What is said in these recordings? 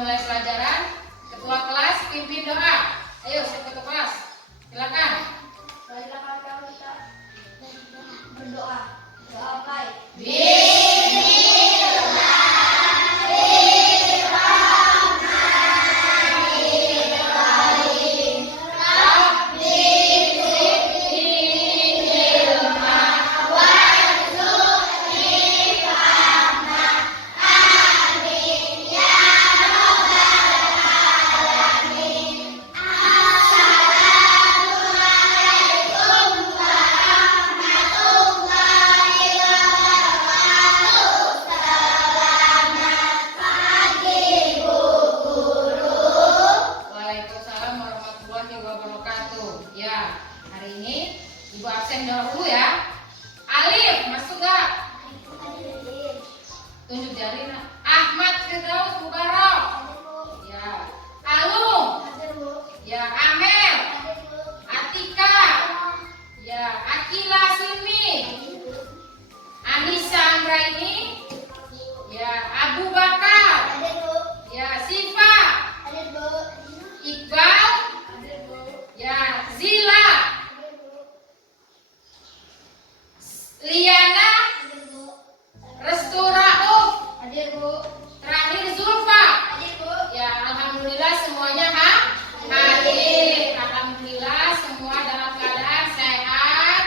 mulai pelajaran. Ketua kelas pimpin doa. Ayo, ketua kelas. Silakan. Silakan kalau kita berdoa. Doa baik. Ya, hari ini Ibu absen dahulu ya. Alif, masuk gak? Tunjuk jari nak. Ahmad Firdaus Mubarak. Ya. Alung. Ya, Amel. Atika. Ya, Akila Simi. Anissa Anggraini. Ya, Abu Bakar. Ya, Siva. Iqbal. Ya, Zila, Liana, Restu Rauf, terakhir Zulfa. Ya, alhamdulillah semuanya hadir. Alhamdulillah semua dalam keadaan sehat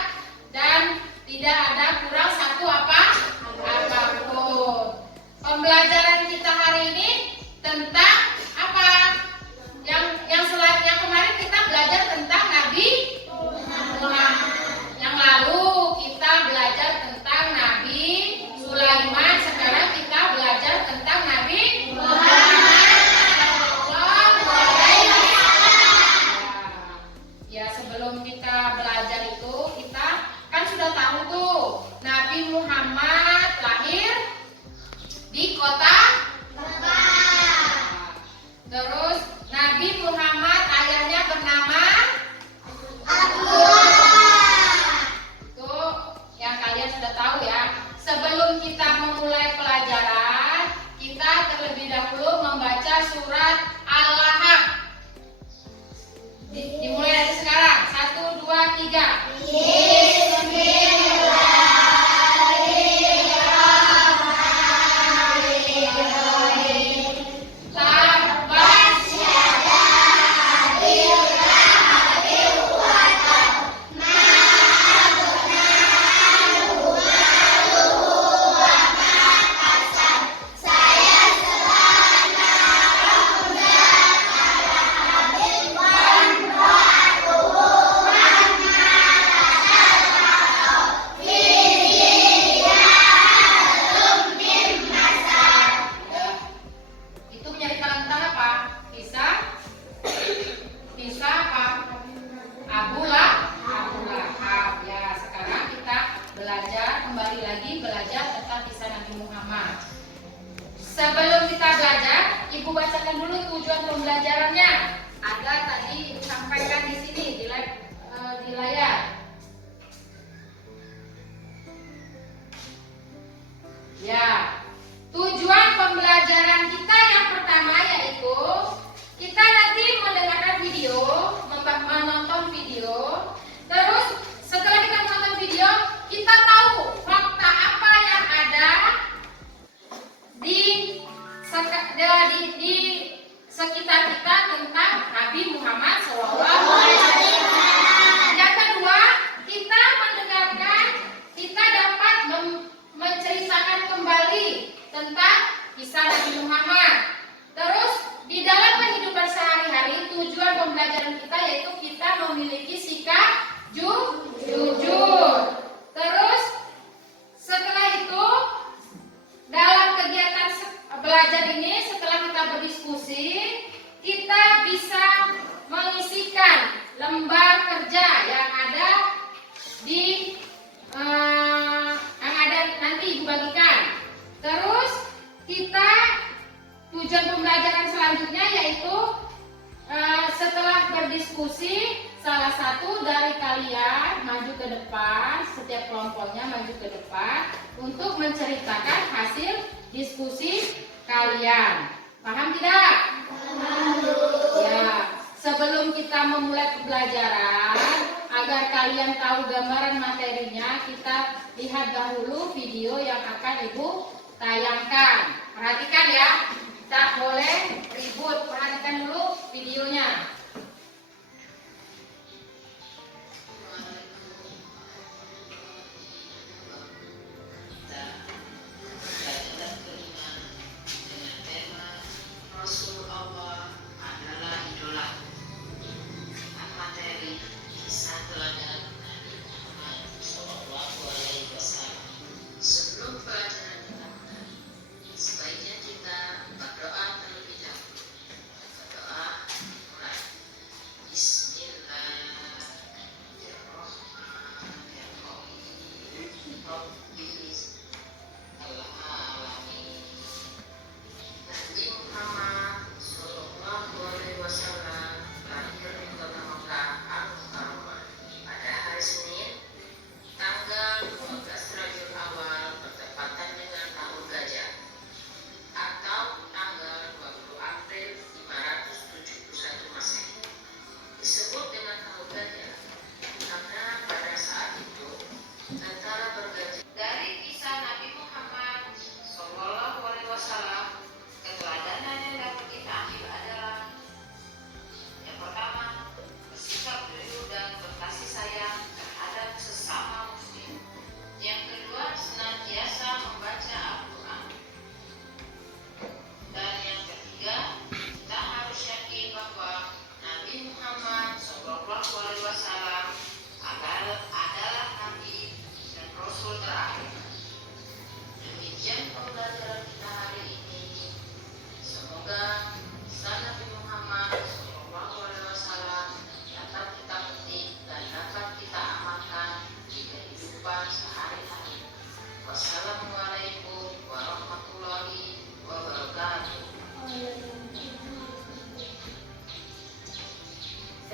dan tidak ada kurang satu apapun. Pembelajaran kita hari ini tentang apa? Yang kemarin kita belajar tentang Nabi Muhammad. Yang lalu kita belajar tentang Nabi Sulaiman. Sekarang kita belajar tentang Nabi Muhammad. Ya, sebelum kita belajar itu kita kan sudah tahu tuh Nabi Muhammad lahir di kota Mekah. Terus Nabi Muhammad ayahnya bernama Abdullah. Itu yang kalian sudah tahu ya. Sebelum kita memulai pelajaran, kita terlebih dahulu membaca surat Al-Lahab. Dimulai dari sekarang. 1, 2, 3. Sebelum kita belajar, Ibu bacakan dulu tujuan pembelajarannya. Ada tadi Ibu sampaikan di sini di layar. Ya, tujuan pembelajaran kita yang pertama yaitu kita nanti mendengarkan video, menonton video. Terus setelah kita menonton video, kita tahu fakta apa yang ada di sekitar kita tentang Nabi Muhammad SAW. Yang kedua, kita mendengarkan, kita dapat menceritakan kembali tentang kisah Nabi Muhammad. Terus di dalam kehidupan sehari-hari, tujuan pembelajaran kita yaitu kita memiliki sikap jujur. Terus setelah itu dalam kegiatan belajar ini, setelah kita berdiskusi, kita bisa mengisikan lembar kerja yang ada nanti Ibu bagikan. Terus kita tujuan pembelajaran selanjutnya yaitu setelah berdiskusi, salah satu dari kalian maju ke depan, setiap kelompoknya maju ke depan untuk menceritakan hasil diskusi kalian. Paham tidak? Ya, sebelum kita memulai pembelajaran, agar kalian tahu gambaran materinya, kita lihat dahulu video yang akan Ibu tayangkan. Perhatikan ya, tak boleh ribut. Perhatikan dulu videonya.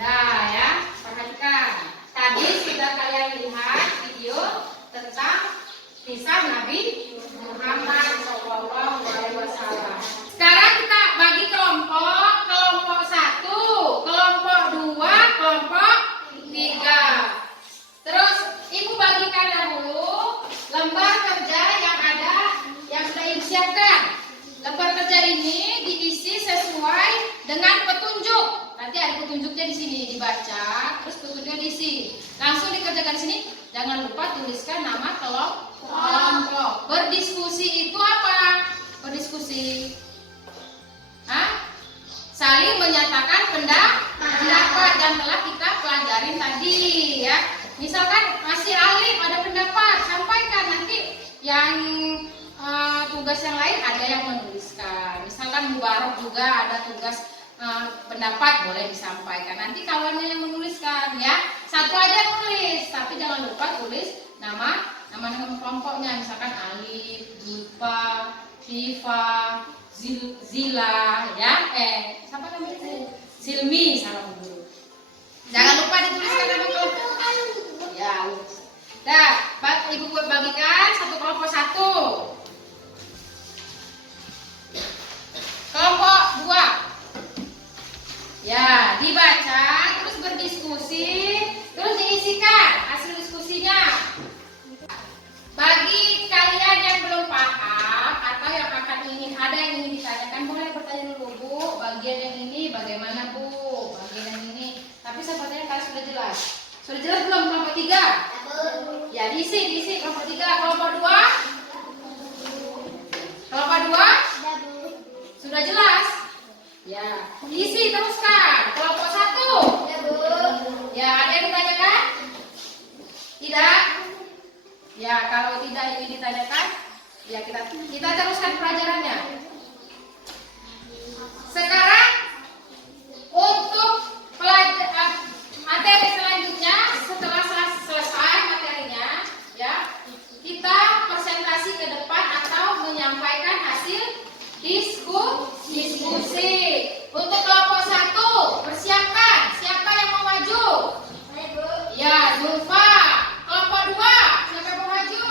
Nah ya, perhatikan. Tadi sudah kalian lihat video tentang kisah Nabi Muhammad SAW. Sekarang kita bagi kelompok, kelompok 1, kelompok 2, kelompok 3. Terus Ibu bagikan dahulu lembar kerja yang ada, yang sudah Ibu siapkan. Lembar kerja ini diisi sesuai dengan petunjuk. Nanti ada petunjuknya di sini, dibaca, terus petunjuknya diisi. Langsung dikerjakan di sini. Jangan lupa tuliskan nama kelompok. Berdiskusi itu apa? Berdiskusi. Hah? Saling menyatakan pendapat yang telah kita pelajarin tadi, ya. Misalkan masih alif ada pendapat, sampaikan. Nanti yang tugas yang lain ada yang menuliskan. Misalkan Mubarak juga ada tugas pendapat, boleh disampaikan. Nanti kawannya yang menuliskan, ya. Satu aja yang nulis, tapi jangan lupa tulis nama kelompoknya. Misalkan Alif, Zulfa, Tifa, Zila, ya. Siapa namanya? Silmi, salah dulu. Jangan lupa dituliskan nama kelompok. Ya. Dah, Ibu bagikan satu kelompok 1. Kelompok 2. Ya, dibaca, terus berdiskusi, terus diisikan hasil diskusinya. Bagi kalian yang belum paham atau yang akan ada yang ingin ditanyakan, boleh bertanya dulu, Bu. Bagian yang ini bagaimana, Bu? Bagian yang ini. Tapi sepertinya kalian sudah jelas. Sudah jelas belum kelompok 3? Ya, diisi kelompok 3. Kelompok 2? Kelompok 2? Sudah jelas? Ya, isi teruskan. Kelompok 1. Ya, Bu. Ya, ada yang ditanyakan? Tidak? Ya, kalau tidak ingin ditanyakan, ya kita teruskan pelajarannya. Sekarang untuk materi selanjutnya, setelah selesai materinya, ya, kita presentasi ke depan atau menyampaikan hasil diskusi. Untuk kelompok 1, persiapkan. Siapa yang mau maju? Ya, Zulfa. Kelompok 2, siapa yang mau maju?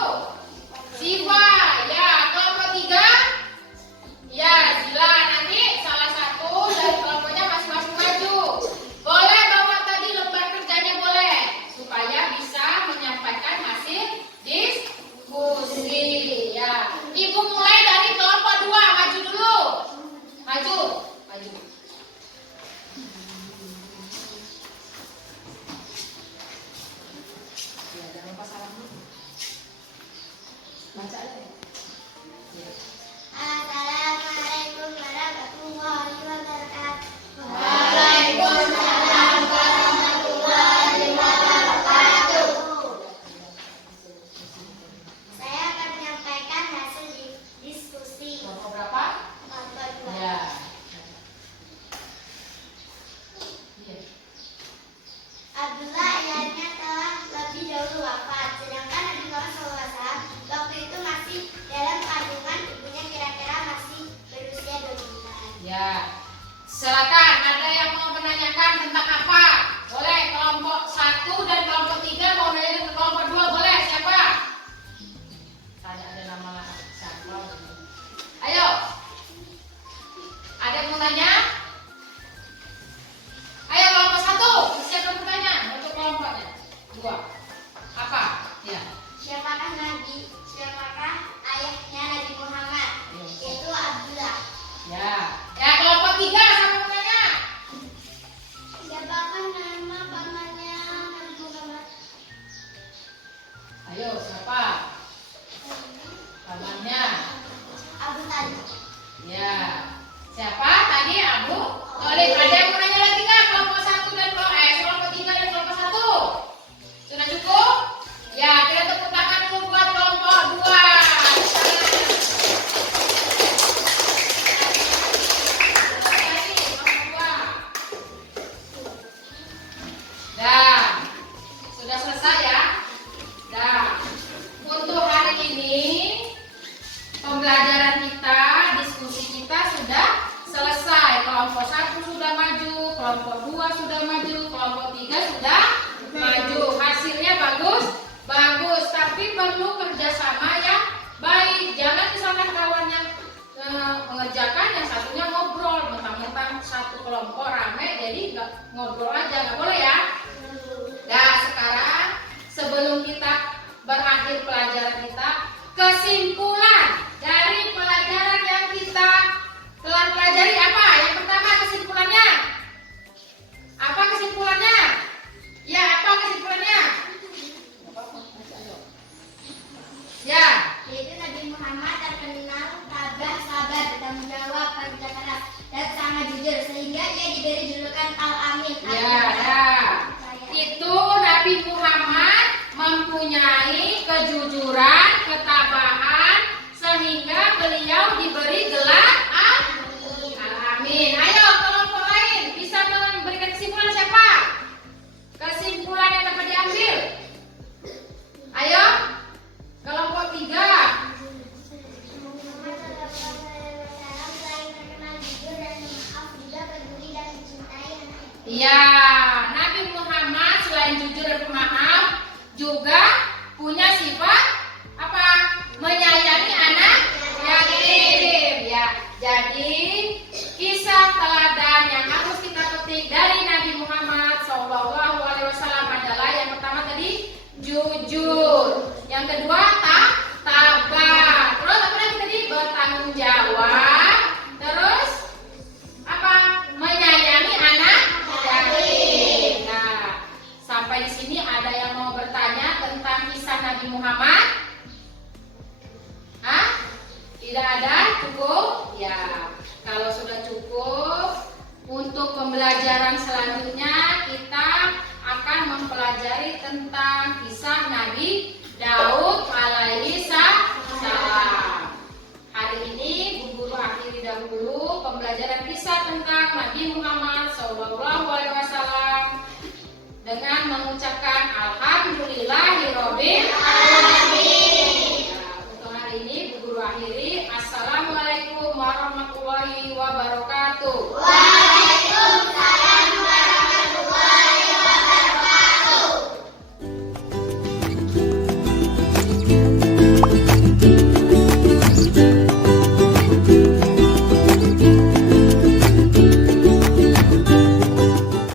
Siva. Ya, kelompok 3, Ya, silakan. Ada yang mau menanyakan tentang apa? Boleh. Kelompok 1 dan kelompok 3 mau nanya ke kelompok 2 boleh. Siapa? Tanya ada nama siapa? Ayo. Ada yang mau tanya? Ayo kelompok 1. Siapa yang bertanya untuk kelompoknya? 2. Apa? Ya. Siapakah ayahnya Nabi Muhammad? Yaitu Abdullah. Ya. Ya kelompok 3 siapa yang bertanya? Siapakah nama pamannya Nabi Muhammad? Ayo siapa? Pamannya. Abu Talib. Ya. Siapa tadi? Abu Thalib. Ada yang mau nanya lagi nggak? Kelompok 1 dan kelompok 3 dan kelompok 1. Sudah cukup? Ya, kita tepuk tangan dulu buat kelompok 2. Dan sudah selesai ya. Dan untuk hari ini pembelajaran kita, diskusi kita sudah selesai. Kelompok 1 sudah maju, kelompok 2 sudah maju, kelompok 3 sudah maju. Hasilnya bagus, bagus. Tapi perlu kerjasama yang baik. Jangan misalkan kawan yang mengerjakan, yang satunya ngobrol. Mentang-mentang satu kelompok rame, jadi nggak ngobrol aja, nggak boleh ya. Nah sekarang sebelum kita berakhir pelajaran kita, kesimpulan dari pelajaran yang kita telah pelajari apa? Yang pertama kesimpulannya. Apa kesimpulannya? Ya, apa kesimpulannya? Ya. Yaitu Nabi Muhammad terkenal tabah, sabar, bertanggung jawab, kerja keras, dan sangat jujur sehingga ia diberi julukan Al-Amin. Ya, ya. Itu Nabi Muhammad mempunyai kejujuran, ketabahan sehingga beliau diberi gelar Al-Amin. Ayo kelompok lain bisa memberikan kesimpulan siapa? Kesimpulan yang dapat diambil. Ayo kelompok 3. Iya, Nabi Muhammad selain jujur dan pemaaf juga punya sifat apa? Menyayangi anak yatim. Ya, jadi kisah teladan yang harus kita petik dari Nabi Muhammad SAW adalah yang pertama tadi jujur, yang kedua tabah, terus apa lagi tadi? Bertanggung jawab, terus apa? Menyayangi anak yatim. Nah, sampai di sini ada yang mau bertanya tentang kisah Nabi Muhammad? Hah? Tidak ada? Cukup? Ya, kalau sudah cukup, untuk pembelajaran selanjutnya kita akan mempelajari tentang kisah Nabi Daud alaihi salam. Hari ini Bu Guru akhiri dahulu pembelajaran kisah tentang Nabi Muhammad SAW dengan mengucapkan alhamdulillahirobbil alamin.